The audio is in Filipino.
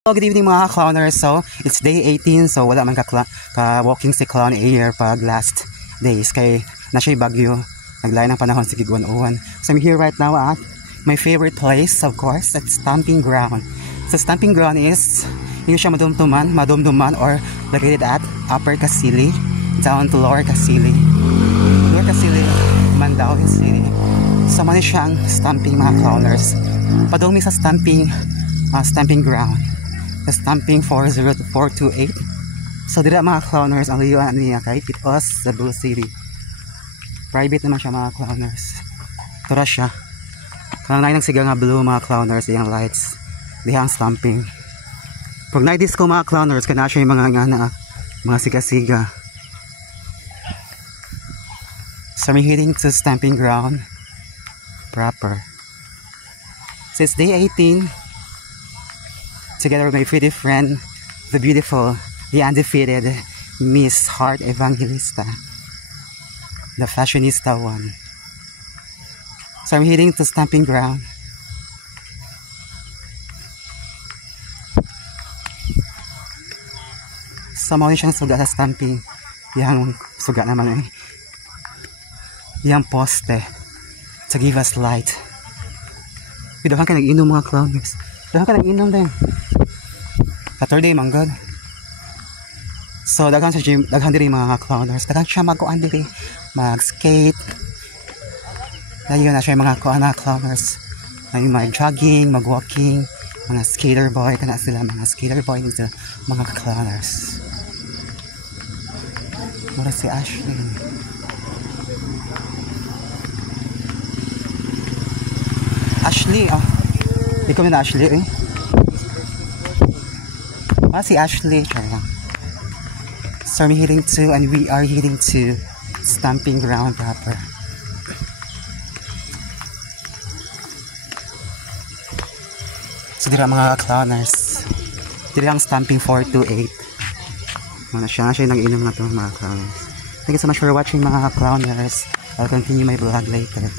Hello, good evening mga clowners. So, it's day 18. So, wala man ka-walking si Clown Air pag last days. Kay na siya'y bagyo. Naglayan ng panahon sa Giguan-uwan. So, I'm here right now at my favorite place, of course, at Stamping Ground. So, Stamping Ground is, hindi siya madumduman or located at Upper Casili down to Lower Casili. Lower Casili, Mandaue City. So, man siyang stamping mga clowners. Padumi sa stamping ground. The stamping 40428. So dira mga clowners ang liyuan niya kay Pitos sa Cebu City. Private naman siya mga clowners. Tura siya. Kanang nang siga nga blue mga clowners iyang lights. Diha ang stamping. Pag night disco mga clowners kana siya yung mga siga-siga. So we're heading to stamping ground proper. So it's day 18. Together with my pretty friend, the beautiful, the undefeated Miss Heart Evangelista, the fashionista one. So I'm heading to Stamping Ground. Sama siyang suga sa stamping. Yang suga naman eh. Yang poste to give us light. Pidahan ka nag-inom mga clowners. Pidahan ka nag-inom din. Saturday manggod. So daghan sa gym, daghan diri mga clowners, daghan siya mag-kuan diri, mag-skate. Dayon na siya mga clowners. Ay mag-jogging, mag-walking, mga skater boy kana sila mga skater boy nila mga clowners. Mura si Ashley. Ashley, oh. Di ko na Ashley eh. Si Ashley. So we are heading to Stamping Ground proper. So dira mga clowners. Dira ang Stamping 428. Mga siya nag-inom na to mga clowners. Thank you so much for watching mga clowners. I'll continue my vlog later.